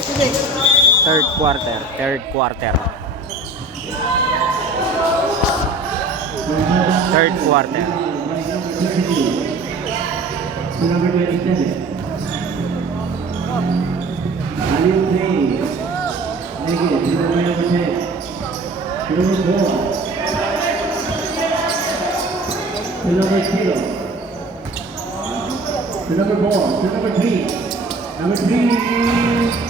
Third quarter, third quarter. Third quarter. To number two, to number four, to number three, number three.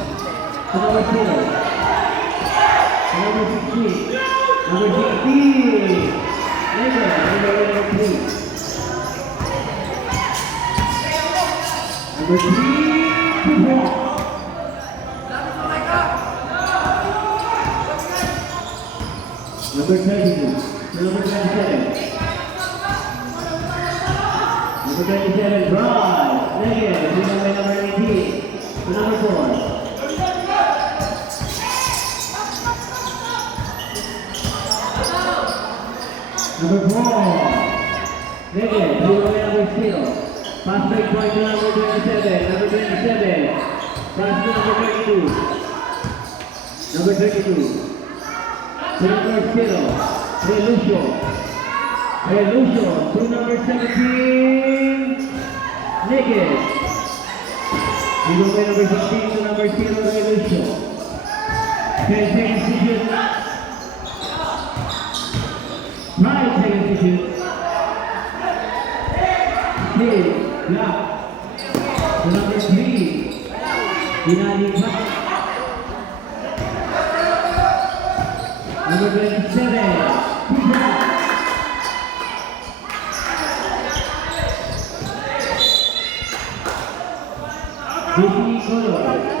number. To number sixteen. Number. Later, number number three. Number three, two. Number thirty-two, to number twenty-seven. Number twenty-seven, drive, negative, to number number eighteen, to number four. Number four, to number number zero. Pass break point to number 27, number 27. Pass to number 22. Number 22. To number 0. Relucio. Relucio to number 17. Naked. By number 16 to number 0, Relucio. 10 seconds to shoot. Yeah. So number three, Inani Park. Number 27, Pujol. Vicky Color.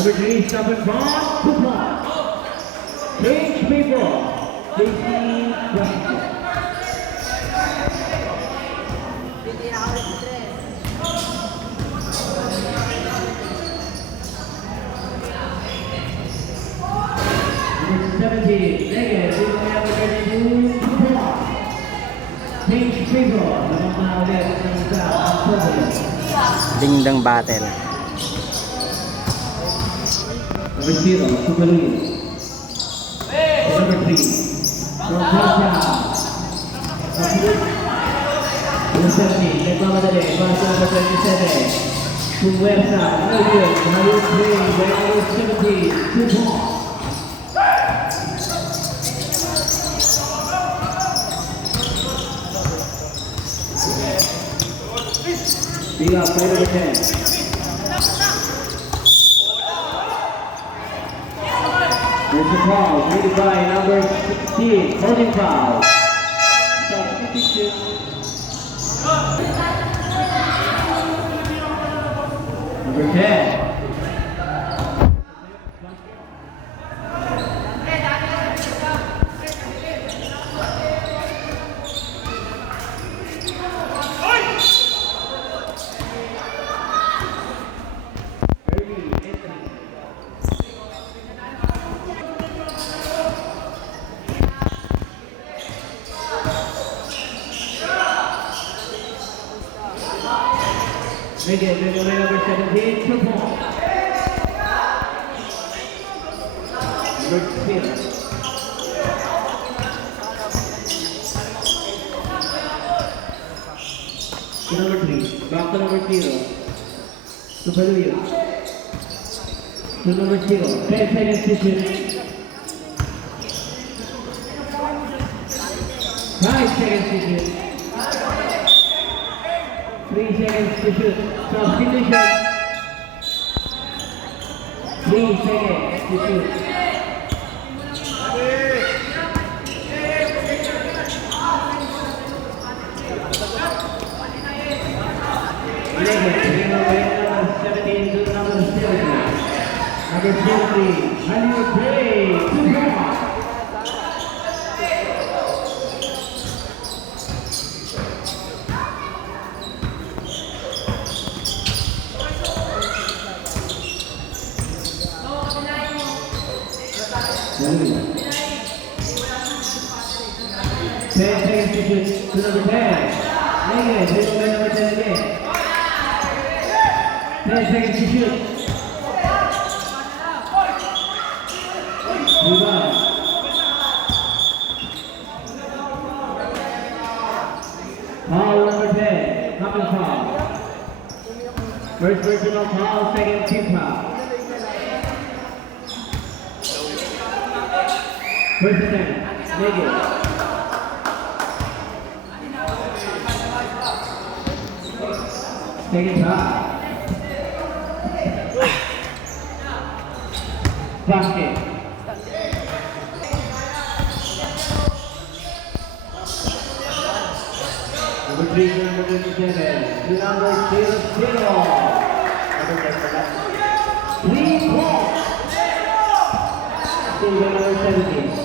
Number three, stop and ball, two points. Change people. Fifteen Washington. Number seventeen, negative, zero by number thirty-two, two points. Change people. Lamang na ulit ng president. Dingdang battle. Retiro, Superliga. Number three. From Georgia. Musashi, Nepalade, Barcelona 27. To Websa, Nugent, Harut 3, Bengaluru 70, 2 points. Big up, 4 to 10. the foul made by number 16, holding foul. Number 10. Negative, number 17, two points. number zero. To number three, back to number zero. To Paluyo. To number zero, 10 seconds to shoot. Five seconds to shoot. Three seconds to shoot. Substitution. Three seconds to shoot. Eleven, taking away number seventeen to number seventy. Number seventy, Hollywood 10, take second team foul. 결승전 4개. 되겠다. 다섯 개. 물리는 모든 기대는 지난번 기업 제로. 리포. 이번에 세븐틴.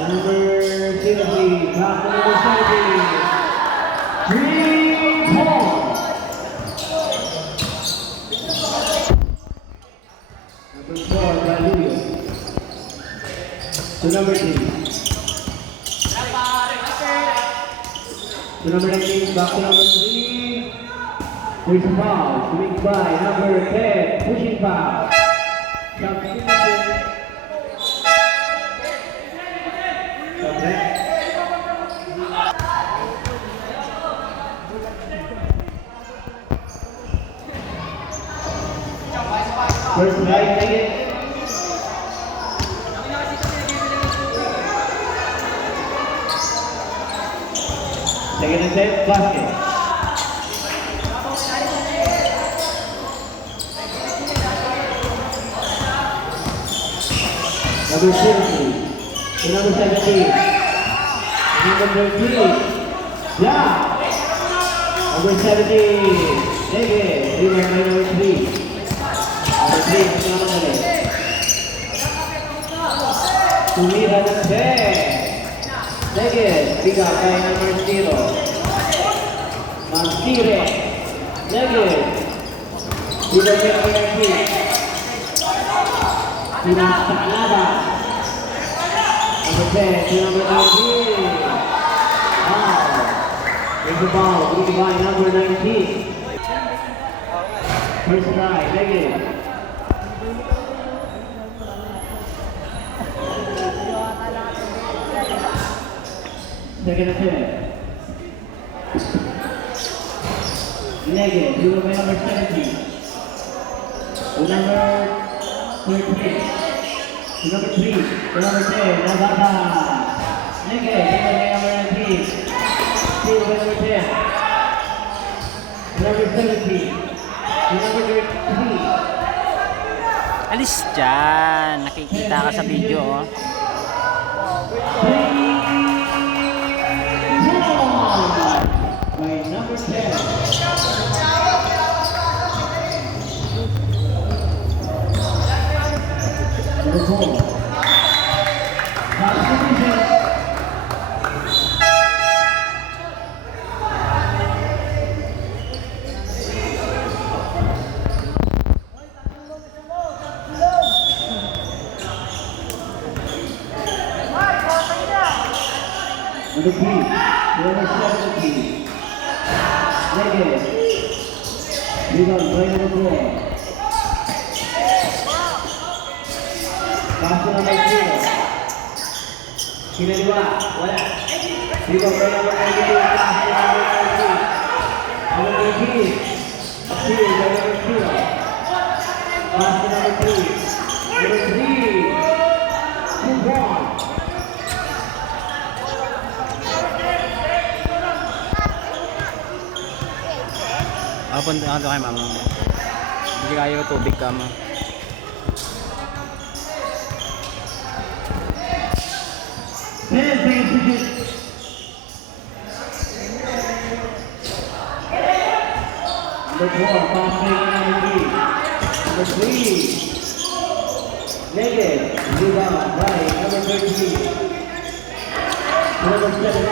Number four, Galileo. To number three. To number 19, back to number 3. There's a foul. Swing by number 10, pushing. Number 70, to number 17, number 13, yeah. Number 17, David, by number 3. Number 3, number 11. Tumira ng 10. David, up by number 0. Mansire, David. By number 3. Pinasakalada. Number Oke, The ball, we can buy number 19. First try, negative. Negative 10. Negative. You will be number 17. Number 13. Number 3. To number 10. Nagata. To number 19. To number 10. To number 17. To number 33. Alis dyan. Nakikita ka sa video, oh. By number 10. Repeat. Repeat. Negative. Rebound, play to the floor. Rebound by number four. Pass to number zero. Kinaliwa. Wala. Rebound by number 92. Pass to number 93. Number 18. Steal by number zero. Pass to number three. Number three. Two ball. Ako punta ako kay mama. Hindi kayo mo. Ten seconds to shoot. Number four, pass play number three. Three. Negative. Rebound by number 13. Number 17.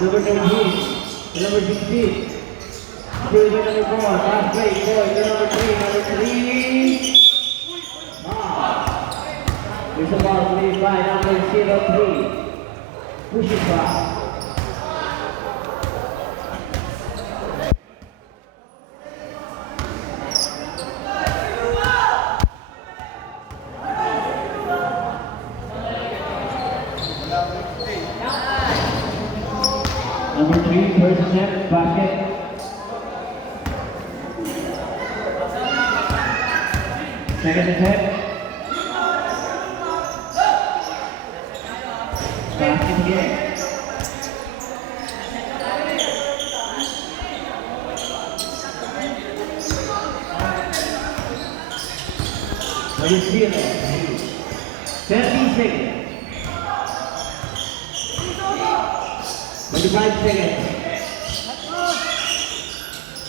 Number 19. Number 16. Still by number four. Pass play. Boy, number three. Number three. Wow. There's a ball played by number 03. Push it back. Second attack और ये three thirteen second twenty five second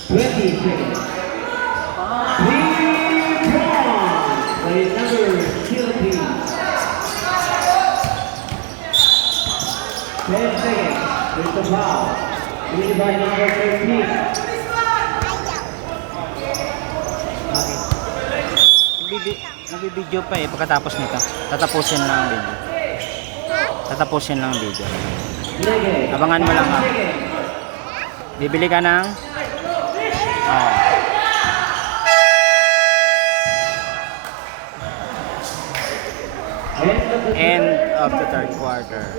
twenty second by number 13. Nagbibi- Nagbibideo pa eh pagkatapos nito. Tatapusin lang ang video. Tatapusin lang ang video. Abangan mo lang, ha? Bibili ka ng the end of the third quarter.